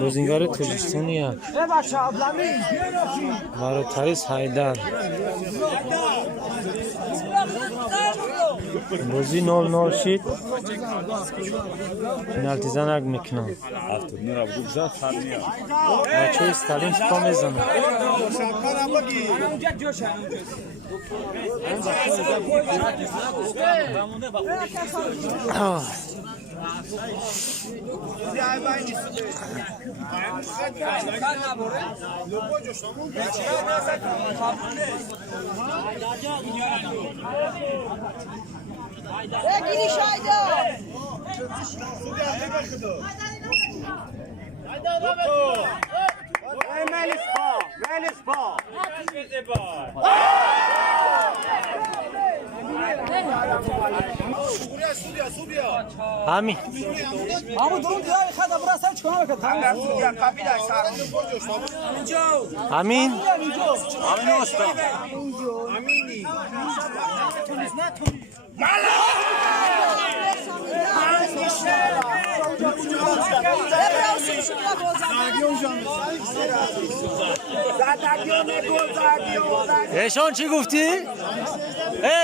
بازیگر تاجیکستانی برتریس حیدر بازی 0-0 شد پنالتی زنک میکنم بچه استالین چطور میزنه گیریش هایدار همین همین ایشان چی گفتی؟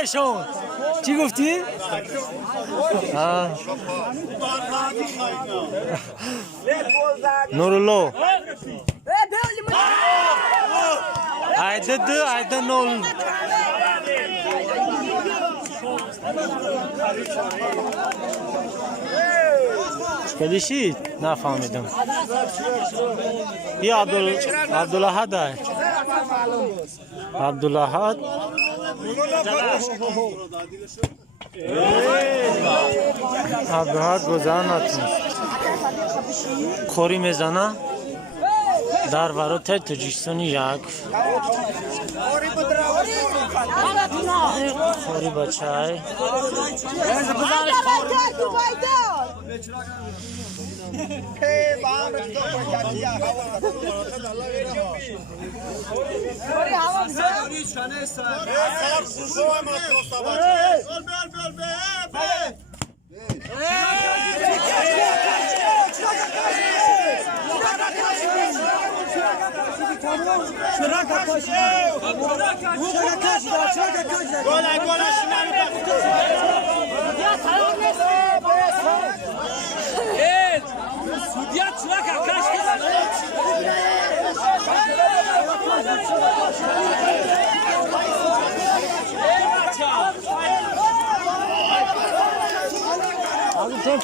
ایشان چی گفتی؟ نورالله ayda 2 ayda 0 کلیشی نفهمیدم یا عبدالحد عبدالحد عبدالحد گذار نتونست خوری میزنه در ورات تاجیکستانی یک خوری بچه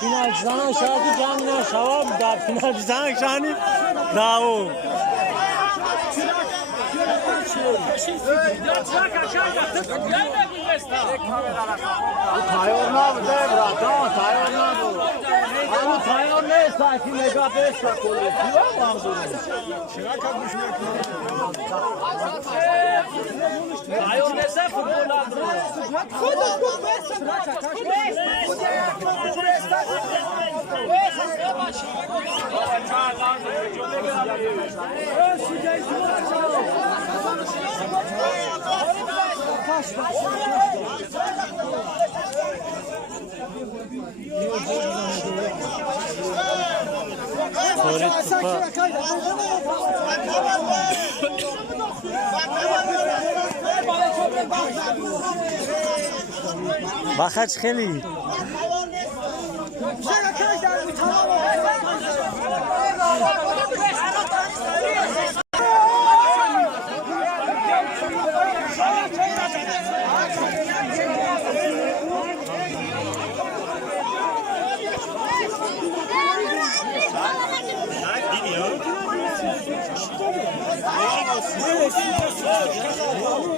فینال زنان شاهدی جمعینا شواب در فینال زنان شانی داو تایور نبود برادر تایور نبود اما تایور نیست اکی نگاه بیست کنید دیوام هم دونید تایور نیست فوتبال هم دونید خودش گفت بخش خیلی Yes.